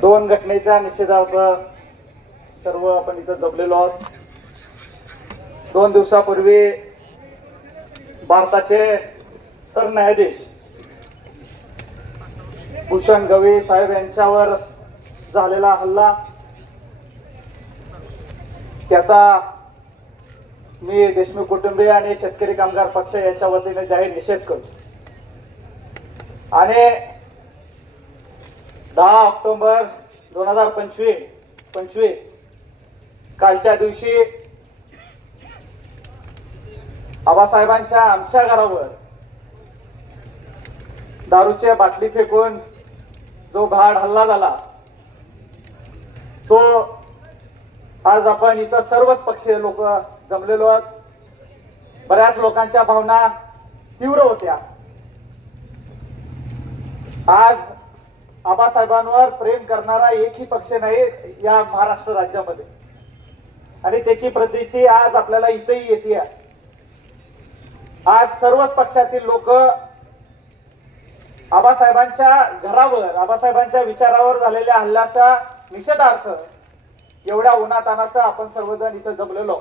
दोन घटनेच्या निषेधार्थ सर्व आपण इथं जमलेलो आहोत। 2 दिवसापूर्वी भारताचे सरन्यायाधीश भूषण गवई साहेब यांच्यावर झालेला हल्ला, त्याचा मी देशमुख कुटुंबीय आणि शेतकरी कामगार पक्ष यांच्या वतीने जाहीर निषेध करतो। आणि 10 ऑक्टोबर 2025 कालच्या दिवशी आबासाहेबांच्या आमच्या घरावर दारूच्या बाटली फेकून जो घाण हल्ला झाला, तो आज आपण इथं सर्वच पक्षीय लोक जमलेलो आहोत। बऱ्याच लोकांच्या भावना तीव्र होत्या। आज आबासाहेबांवर प्रेम करणारा एकही पक्ष नाही या महाराष्ट्र राज्यामध्ये, आणि त्याची प्रतीची आज आपल्याला इथेही येते। आज सर्वच पक्षातील लोक आबासाहेबांच्या घरावर, आबासाहेबांच्या विचारावर झालेल्या हल्ल्याचा निषेधार्थ एवढ्या उन्हातानाचा आपण सर्वजण इथं जमलेलो।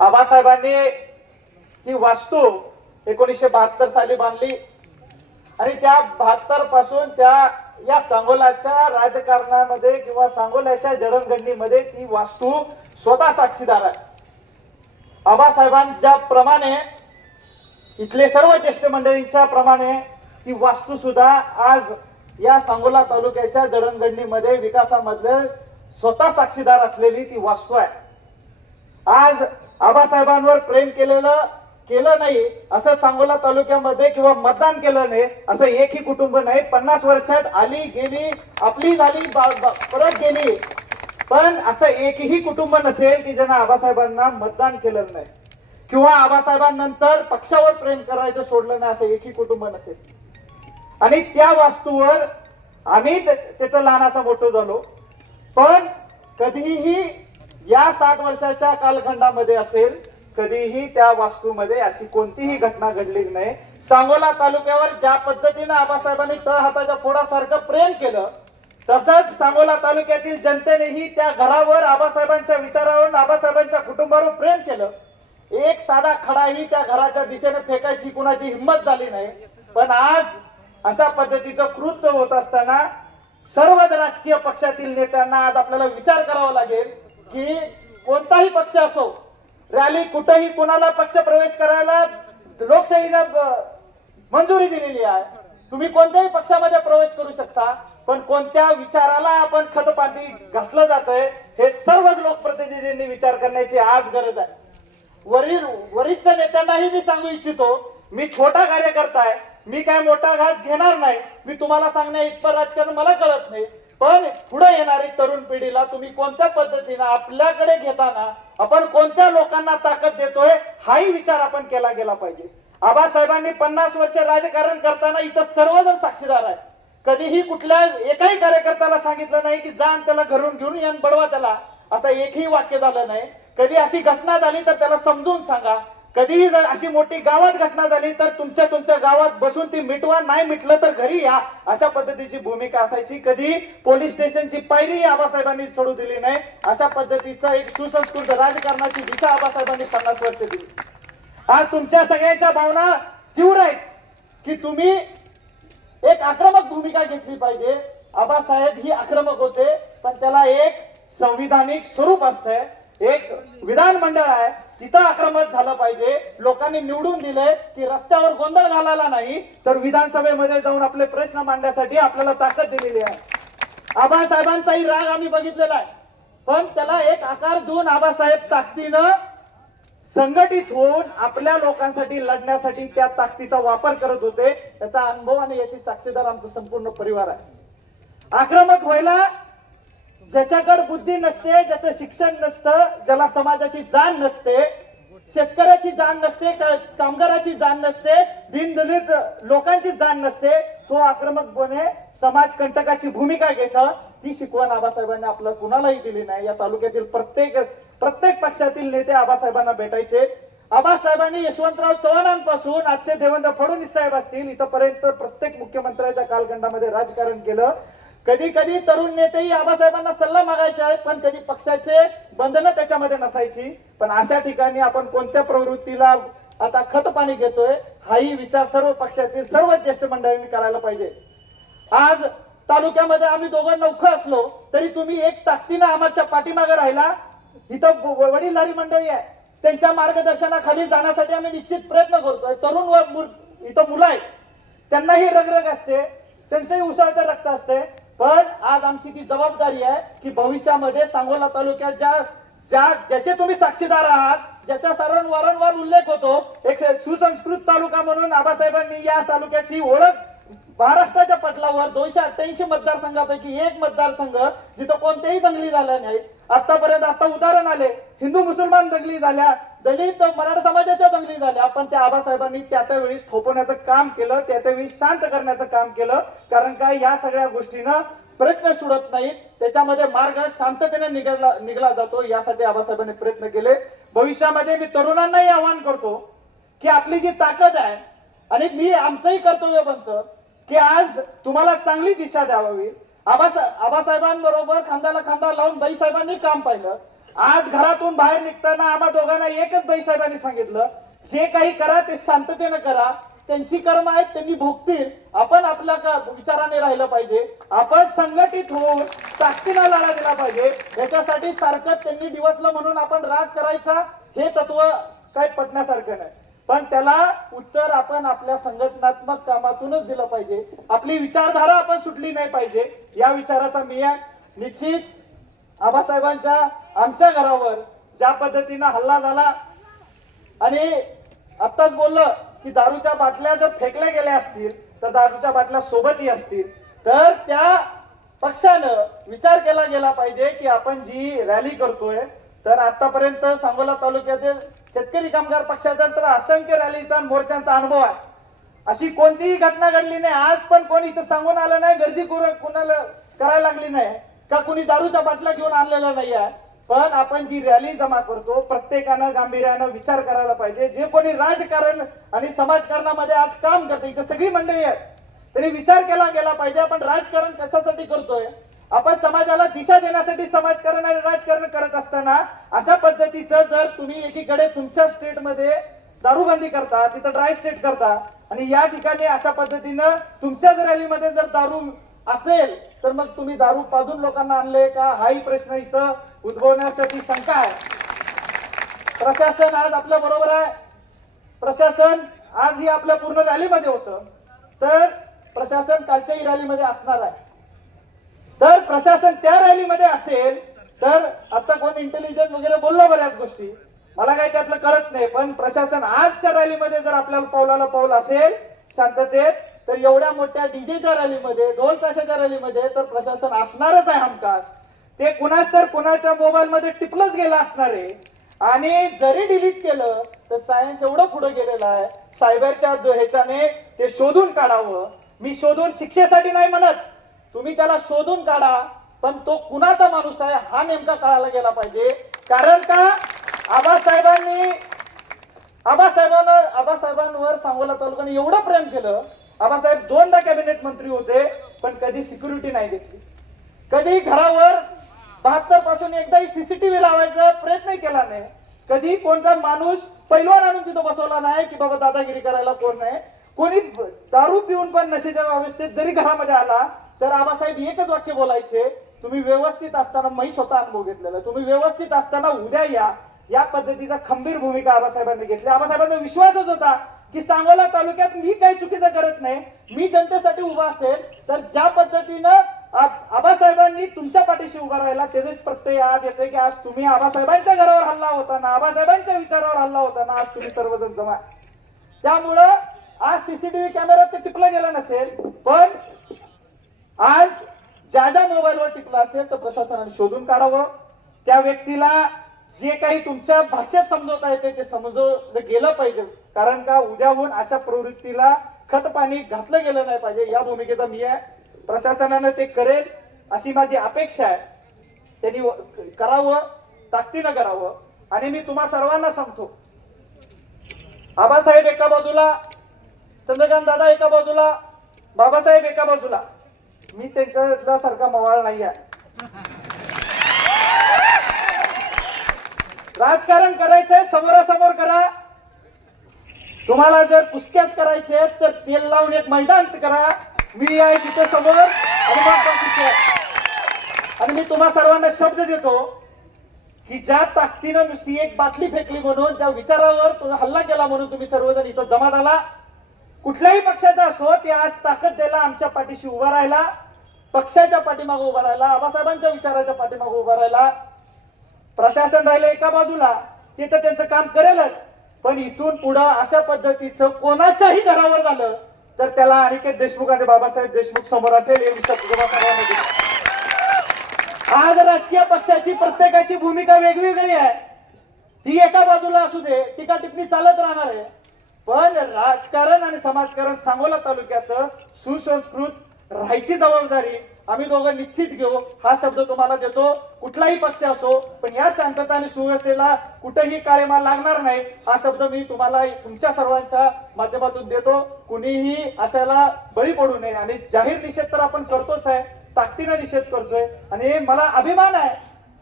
आबासाहेबांनी ही वास्तू 1972 साली बांधली, आणि त्या 72 पासून त्या या सांगोल्याच्या राजकारणामध्ये किंवा सांगोल्याच्या जडणघडणीमध्ये ती वास्तू स्वतः साक्षीदार आहे। आबासाहेबांच्या प्रमाणे, इथले सर्व ज्येष्ठ मंडळींच्या प्रमाणे ती वास्तू सुद्धा आज या सांगोला तालुक्याच्या जडणघडणीमध्ये विकासामध्ये स्वतः साक्षीदार असलेली ती वास्तू आहे। आज आबासाहेबांवर प्रेम केलं नाही असं सांगोला तालुक्यामध्ये किंवा मतदान केलं नाही असं एकही कुटुंब नाही। 50 वर्षात आली गेली, आपली झाली, परत गेली, पण असं एकही कुटुंब नसेल की ज्यांना आबासाहेबांना मतदान केलं नाही किंवा आबासाहेबांनंतर पक्षावर प्रेम करायचं सोडलं नाही असं एकही कुटुंब नसेल। आणि त्या वास्तूवर आम्ही तिथं लहानाचा मोठं झालो, पण कधीही या 60 वर्षाच्या कालखंडामध्ये असेल कधीही त्या वास्तूमध्ये अशी कोणतीही घटना घडली नाही। सांगोला तालुक्यावर ज्या पद्धतीने आबासाहेबांनी तळहाताच्या फोडासारखं प्रेम केलं, तसंच सांगोला तालुक्यातील जनतेनेही त्या घरावर, आबासाहेबांच्या विचारावर, आबासाहेबांच्या कुटुंबावर प्रेम केलं। एक साधा खडाही त्या घराच्या दिशेने फेकायची कुणाची हिंमत झाली नाही। पण आज अशा पद्धतीचं कृत्य होत असताना सर्वच राजकीय पक्षातील नेत्यांना आज आपल्याला विचार करावा लागेल की कोणताही पक्ष असो, रॅली कुठेही कुणाला पक्ष प्रवेश करायला लोकशाहीनं मंजुरी दिलेली आहे। तुम्ही कोणत्याही पक्षामध्ये प्रवेश करू शकता, पण कोणत्या विचाराला आपण खतपाणी घातलं जातंय हे सर्वच लोकप्रतिनिधींनी विचार करण्याची आज गरज आहे। वरिष्ठ नेत्यांनाही मी सांगू इच्छितो, मी छोटा कार्यकर्ता आहे, मी काय मोठा घास घेणार नाही, मी तुम्हाला सांगण्या इतकं राजकारण मला कळत नाही, पण पुढे येणारी तरुण पिढीला तुम्ही कोणत्या पद्धतीने आपल्याकडे घेताना आपण कोणत्या लोकांना ताकद देतोय हाही विचार आपण केला गेला पाहिजे। आबासाहेबांनी 50 वर्ष राजकारण करताना इथं सर्वजण साक्षीदार आहे। कधीही कुठल्या एकाही कार्यकर्त्याला सांगितलं नाही की जा त्याला घरून घेऊन या बडवा त्याला, असं एकही वाक्य झालं नाही। कधी अशी घटना झाली तर त्याला समजून सांगा, कधीही जर अशी मोठी गावात घटना झाली तर तुमच्या गावात बसून ती मिटवा, नाही मिटलं तर घरी या, अशा पद्धतीची भूमिका असायची। कधी पोलीस स्टेशनची पायरी आबासाहेबांनी सोडू दिली नाही। अशा पद्धतीचा एक सुसंस्कृत राजकारणाची दिशा आबासाहेबांनी 50 वर्ष दिली। आज तुमच्या सगळ्यांच्या भावना तीव्र आहेत की तुम्ही एक आक्रमक भूमिका घेतली पाहिजे। आबासाहेब ही आक्रमक होते, पण त्याला एक संविधानिक स्वरूप असतंय, एक विधानमंडळ आहे, तिथं आक्रमक झालं पाहिजे। लोकांनी निवडून दिले की रस्त्यावर गोंधळ घालायला नाही, तर विधानसभेमध्ये जाऊन आपले प्रश्न मांडण्यासाठी आपल्याला ताकद दिलेली आहे। आबासाहेबांचाही राग आम्ही बघितलेला आहे, पण त्याला एक आकार देऊन आबासाहेब ताकदीनं संघटित होऊन आपल्या लोकांसाठी लढण्यासाठी त्या ताकदीचा वापर करत होते। त्याचा अनुभव आणि याची साक्षीदार आमचा संपूर्ण परिवार आहे। आक्रमक व्हायला ज्याच्याकडे बुद्धी नसते, ज्याचं शिक्षण नसतं, ज्याला समाजाची जाण नसते, शेतकऱ्याची जाण नसते, कामगाराची जाण नसते, दीनदलित लोकांची जाण नसते, तो आक्रमकपणे समाजकंटकाची भूमिका घेतं। ती शिकवण आबासाहेबांनी आपल्याला कुणालाही दिली नाही। या तालुक्यातील प्रत्येक पक्षातील नेते आबासाहेबांना भेटायचे। आबासाहेबांनी यशवंतराव चव्हाणांपासून आजचे देवेंद्र फडणवीस साहेब असतील इथपर्यंत प्रत्येक मुख्यमंत्र्याच्या कालखंडामध्ये राजकारण केलं। कधी कधी तरुण नेतेही आबासाहेबांना सल्ला मागायचे आहेत, पण कधी पक्षाचे बंधनं त्याच्यामध्ये नसायची. पण अशा ठिकाणी आपण कोणत्या प्रवृत्तीला आता खत पाणी घेतोय, हाही विचार सर्व पक्षातील सर्व ज्येष्ठ मंडळींनी करायला पाहिजे. आज तालुक्यामध्ये आम्ही दोघं नौखं असलो तरी तुम्ही एक ताकदीनं आमच्या पाठीमागे राहिला. इथं वडीलधारी मंडळी आहे, त्यांच्या मार्गदर्शनाखाली जाण्यासाठी आम्ही निश्चित प्रयत्न करतोय. तरुण व इथं मुलं आहेत, त्यांनाही रगरग असते, त्यांचंही उसळतं रक्त असते. पण आज आमची ती जबाबदारी आहे की भविष्यामध्ये सांगोला तालुक्यात ज्याचे तुम्ही साक्षीदार आहात, ज्याचा वारंवार उल्लेख होतो, एक सुसंस्कृत तालुका म्हणून आबासाहेबांनी या तालुक्याची ओळख महाराष्ट्राच्या पटलावर 288 मतदारसंघापैकी एक मतदारसंघ जिथं कोणत्याही दंगली झाल्या नाहीत. आतापर्यंत आता उदाहरण आले, हिंदू मुसलमान दंगली झाल्या, दलित मराठा समाजाच्या दंगली झाल्या, पण त्या आबासाहेबांनी त्यावेळी थोपवण्याचं काम केलं, त्यावेळी शांत करण्याचं काम केलं. कारण काय, या सगळ्या गोष्टीनं प्रश्न सुटत नाहीत, त्याच्यामध्ये मार्ग शांततेने निघाला जातो. यासाठी आबासाहेबांनी प्रयत्न केले. भविष्यामध्ये मी तरुणांनाही आवाहन करतो की आपली जी ताकद आहे, आणि मी आमचंही कर्तव्य बनतं की आज तुम्हाला चांगली दिशा द्यावी. आबासाहेबांबरोबर खांद्याला खांदा लावून बाईसाहेबांनी काम पाहिलं. आज घरातून बाहेर निघताना आम्हा दोघांना एकच बाईसाहेबांनी सांगितलं, जे काही करा ते शांततेनं करा, त्यांची कर्म आहेत त्यांनी भोगतील, आपण आपल्या विचाराने राहिलं पाहिजे, आपण संघटित होऊन ताकदीनं लढा दिला पाहिजे. याच्यासाठी सारखं त्यांनी दिवसलं म्हणून आपण राग करायचा, हे तत्व काही पटण्यासारखं नाही. पण त्याला उत्तर आपण आपल्या संघटनात्मक कामातूनच दिलं पाहिजे. आपली विचारधारा आपण सुटली नाही पाहिजे. या विचाराचा मी निश्चित आबासाहेबांच्या आमच्या घरावर ज्या पद्धतीनं हल्ला झाला, आणि आत्ताच बोललं की दारूच्या बाटल्या जर फेकल्या गेल्या असतील तर दारूच्या बाटल्या सोबतही असतील, तर त्या पक्षानं विचार केला गेला पाहिजे की आपण जी रॅली करतोय, तर आतापर्यंत सांगोला तालुक्यातील शेतकरी कामगार पक्षाचा तर असंख्य रॅलीचा मोर्चांचा अनुभव आहे. अशी कोणतीही घटना घडली नाही, आज पण कोणी इथं सांगून आलं नाही, गर्दी कोणाला करायला लागली नाही का, कोणी दारूच्या बाटल्या घेऊन आणलेला नाही आहे. पण आपण जी रॅली जमा करतो, प्रत्येकानं गांभीर्यानं विचार करायला पाहिजे. जे कोणी राजकारण आणि समाजकारणामध्ये आज काम करते, इथं सगळी मंडळी आहेत, तरी विचार केला गेला पाहिजे आपण राजकारण कशासाठी करतोय. आपण समाजाला दिशा देण्यासाठी समाजकारण आणि राजकारण करत असताना अशा पद्धतीचं जर तुम्ही एकीकडे तुमच्या स्टेटमध्ये दारूबंदी करता, तिथं ड्राय स्टेट करता, आणि या ठिकाणी अशा पद्धतीनं तुमच्याच रॅलीमध्ये जर दारू असेल, तर मग तुम्ही दारू पाजून लोकांना आणले का, हाही प्रश्न इथं उद्भवण्यासाठी शंका आहे. प्रशासन आज आपल्या बरोबर आहे. प्रशासन आज ही आपल्या पूर्ण रॅलीमध्ये होतं, तर प्रशासन कालच्याही रॅलीमध्ये असणार आहे. तर प्रशासन त्या रॅलीमध्ये असेल तर आता कोण इंटेलिजन्स वगैरे बोललो बऱ्याच गोष्टी, मला काही त्यातलं कळत नाही, पण प्रशासन आजच्या रॅलीमध्ये जर आपल्याला पावलाला पाऊल असेल शांततेत, तर एवढ्या मोठ्या डीजेच्या रॅलीमध्ये, ढोल ताशाच्या रॅलीमध्ये तर प्रशासन असणारच आहे हमखास. ते कुणाच तर कुणाच्या मोबाईल मध्ये टिपलंच गेलं असणार आहे, आणि जरी डिलीट केलं तर सायन्स एवढं पुढे गेलेलं आहे, सायबरच्या ह्याच्याने ते शोधून काढावं. मी शोधून शिक्षेसाठी नाही म्हणत, तुम्ही त्याला शोधून काढा, पण तो कुणाचा माणूस आहे हा नेमका कळायला गेला पाहिजे. कारण का, आबासाहेबांवर सांगोला तालुक्याने एवढं प्रेम केलं. आबासाहेब 2दा कॅबिनेट मंत्री होते, पण कधी सिक्युरिटी नाही घेतली, कधी घरावर 72 पासून एकदाही सीसीटीव्ही लावायचा प्रयत्न केला नाही, कधी कोणता माणूस पैलवान आणून तिथं बसवला नाही की बाबा दादागिरी करायला कोण नाही. कोणी दारू पिऊन पण नशेच्या अवस्थेत जरी घरामध्ये आला तर आबासाहेब एकच वाक्य बोलायचे, तुम्ही व्यवस्थित असताना, मी स्वतः अनुभव घेतलेला, तुम्ही व्यवस्थित असताना उद्या या. या पद्धतीचा खंबीर भूमिका आबासाहेबांनी घेतली. आबासाहेबांचा विश्वासच होता की सांगोला तालुक्यात मी काही चुकीचं करत नाही, मी जनतेसाठी उभा असेल तर ज्या पद्धतीनं आबासाहेबांनी तुमच्या पाठीशी उभा राहिला, त्याचेच प्रत्यय आज येते की आज तुम्ही आबासाहेबांच्या घरावर हल्ला होताना, आबासाहेबांच्या विचारावर हल्ला होताना आज तुम्ही सर्वजण जमा. त्यामुळं आज सीसीटीव्ही कॅमेऱ्यात ते टिपलं गेलं नसेल, पण आज ज्या मोबाईलवर टिपलं असेल तर प्रशासनाने शोधून काढावं. त्या व्यक्तीला जे काही तुमच्या भाषेत समजवता येते ते समजवलं गेलं पाहिजे. कारण का, उद्याहून अशा प्रवृत्तीला खत पाणी घातलं गेलं नाही पाहिजे. या भूमिकेचा मी आहे. प्रशासनाने ते करेल अशी माझी अपेक्षा आहे. त्यांनी करावं, ताकदीनं करावं. आणि मी तुम्हा सर्वांना सांगतो, आबासाहेब एका बाजूला, चंद्रकांत दादा एका बाजूला, बाबासाहेब एका बाजूला, मी त्यांच्यातला सारखा मवाळ नाही आहे. राजकारण करायचंय समोरासमोर करा. तुम्हाला जर कुस्त्याच करायचे तर तेल लावून एक मैदान करा. मी आहे तिथे समोर आणि मी तुम्हा सर्वांना शब्द देतो की ज्या ताकदीनं नुसती एक बाटली फेकली म्हणून, त्या विचारावर हल्ला केला म्हणून तुम्ही सर्वजण इथं जमा झाला, कुठल्याही पक्षाचा असो, ते आज ताकद द्यायला आमच्या पाठीशी उभा राहिला, पक्षाच्या पाठीमागे उभा राहिला, आबासाहेबांच्या विचाराच्या पाठीमागे उभा राहिला. प्रशासन राहिलं एका बाजूला, ते तर त्यांचं काम करेलच, पण इथून पुढं अशा पद्धतीचं कोणाच्याही घरावर झालं तर त्याला अनिकेत देशमुख आणि बाबासाहेब देशमुख समोर असेल, हे विचार. आज राजकीय पक्षाची प्रत्येकाची भूमिका वेगवेगळी आहे. ती एका बाजूला असू दे, टीका टिप्पणी चालत राहणार आहे, पण राजकारण आणि समाजकारण सांगोला तालुक्याचं सुसंस्कृत राहायची जबाबदारी आम्ही दोघं निश्चित घेऊ. हा शब्द तुम्हाला देतो. कुठलाही पक्ष असो, पण या शांतता आणि सुव्यवस्थेला कुठेही काळेमार लागणार नाही, हा शब्द मी तुम्हाला तुमच्या सर्वांच्या माध्यमातून देतो. कुणीही अशाला बळी पडू नये. आणि जाहीर निषेध तर आपण करतोच आहे, ताकदीने निषेध करतोय. आणि मला अभिमान आहे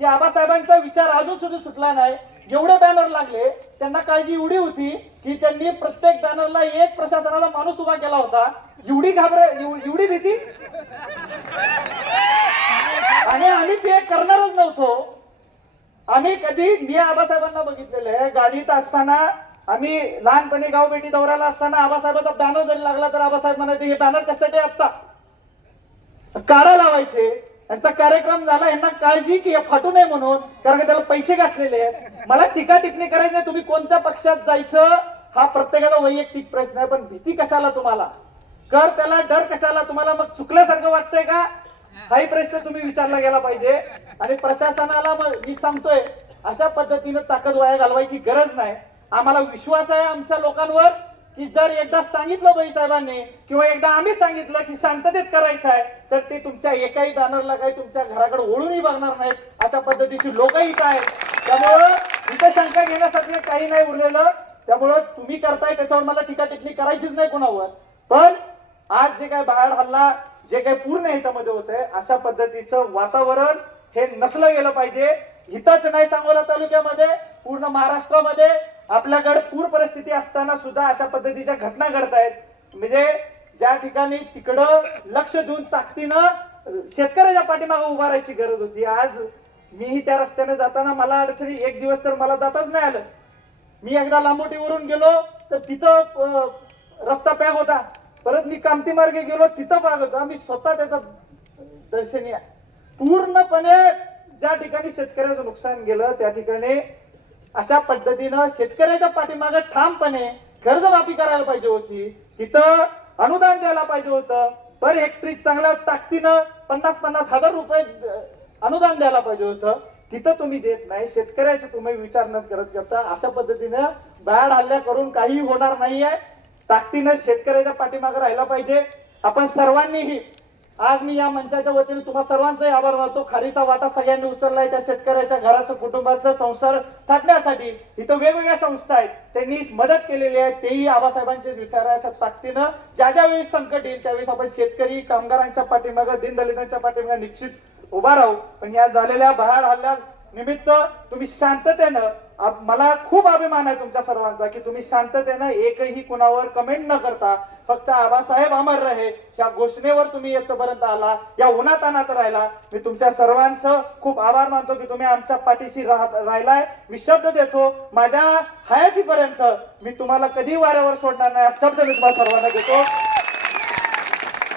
की आबासाहेबांचा विचार अजून सुद्धा सुटला नाही. एवढे बॅनर लागले, त्यांना काळजी एवढी होती की त्यांनी प्रत्येक बॅनरला एक प्रशासनाचा माणूस उभा केला होता. एवढी एवढी भीती, आणि आम्ही ते करणारच नव्हतो. आम्ही कधी, मी आबासाहेबांना बघितलेलं आहे गाडीत असताना, आम्ही लहानपणी गावबेटी दौऱ्याला असताना आबासाहेबांचा बॅनर जरी लागला तर आबासाहेब म्हणायचे हे बॅनर कशासाठी आता काढा लावायचे. यांचा कार्यक्रम झाला, यांना काळजी की फाटू नये म्हणून, कारण त्याला पैसे घातलेले आहेत. मला टीका टिप्पणी करायची नाही, तुम्ही कोणत्या पक्षात जायचं हा प्रत्येकाचा वैयक्तिक प्रश्न आहे, पण भीती कशाला तुम्हाला, कर त्याला डर कशाला तुम्हाला, मग चुकल्यासारखं वाटतंय का, हाही प्रश्न तुम्ही विचारला गेला पाहिजे. आणि प्रशासनाला मग मी सांगतोय, अशा पद्धतीनं ताकद वाया घालवायची गरज नाही. आम्हाला विश्वास आहे आमच्या लोकांवर की जर एकदा सांगितलं बाई साहेबांनी किंवा एकदा आम्ही सांगितलं की शांततेत करायचं आहे, तर ते तुमच्या एकाही बॅनरला काही तुमच्या घराकडे ओळूनही बघणार नाहीत. अशा पद्धतीची लोक इथं आहेत. त्यामुळं इथं शंका घेण्यासाठी काही नाही उरलेलं. त्यामुळं तुम्ही करताय त्याच्यावर मला टीका टिप्पणी करायचीच नाही कोणावर. पण आज जे काय बाहेर हल्ला, जे काही पूर्ण ह्याच्यामध्ये होतंय, अशा पद्धतीचं वातावरण हे नसलं गेलं पाहिजे. इथंच नाही, सांगोला तालुक्यामध्ये, पूर्ण महाराष्ट्रामध्ये आपल्याकडे पूर परिस्थिती असताना सुद्धा अशा पद्धतीच्या घटना घडत आहेत. म्हणजे ज्या ठिकाणी तिकडं लक्ष देऊन ताकदीनं शेतकऱ्याच्या पाठीमागे उभा राहायची गरज होती. आज मीही त्या रस्त्याने जाताना मला अडचणी, एक दिवस तर मला जाताच नाही आलं. मी एकदा लांबोटीवरून गेलो तर तिथं रस्ता पॅक होता. परत मी कामती मार्गे गेलो, तिथं पॅक होता. आम्ही स्वतः त्याचा दर्शनी आहे. पूर्णपणे ज्या ठिकाणी शेतकऱ्याचं नुकसान गेलं त्या ठिकाणी अशा पद्धतीनं शेतकऱ्याच्या पाठीमागे ठामपणे कर्जमाफी करायला पाहिजे होती. तिथं अनुदान द्यायला पाहिजे होतं. पर हेक्टरी चांगल्या ताकदीनं 50-50 हजार रुपये अनुदान द्यायला पाहिजे होतं. तिथं तुम्ही देत नाही. शेतकऱ्याचे तुम्ही विचार न करता अशा पद्धतीनं बॅड हल्ल्या करून काही होणार नाहीये. ताकदीनं शेतकऱ्याच्या पाठीमागे राहायला पाहिजे. आपण सर्वांनीही, आज मी या मंचाच्या वतीने तुम्हा सर्वांचाही आभार मानतो. खारीचा वाटा सगळ्यांनी उचललाय त्या शेतकऱ्याच्या घराचं, कुटुंबाचं संसार थाटण्यासाठी. इथं वेगवेगळ्या संस्था आहेत, त्यांनी मदत केलेली आहे. तेही आबासाहेबांचे विचार आहे. अशा ताकदीनं ज्या ज्यावेळी संकट येईल त्यावेळेस आपण शेतकरी, कामगारांच्या पाठीमागे, दीनदलितांच्या पाठीमागे निश्चित उभा राहू. पण या झालेल्या भयाड हल्ल्या निमित्त तुम्ही शांततेनं, मला खूप अभिमान आहे तुमच्या सर्वांचा की तुम्ही शांततेनं एकही कुणावर कमेंट न करता फक्त आबासाहेब अमर रहे या घोषणेवर तुम्ही येथपर्यंत आला, या उन्हातानात राहिला. मी तुमच्या सर्वांचं खूप आभार मानतो की तुम्ही आमच्या पाठीशी राहिलाय. मी शब्द देतो, माझ्या हयातीपर्यंत मी तुम्हाला कधी वाऱ्यावर सोडणार नाही, शब्द मी तुम्हाला सर्वांना देतो.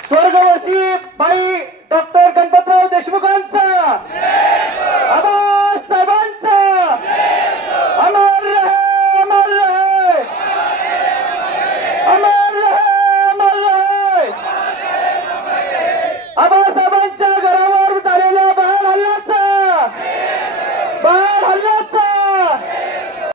स्वर्गवासी बाई डॉक्टर गणपतराव देशमुखांचा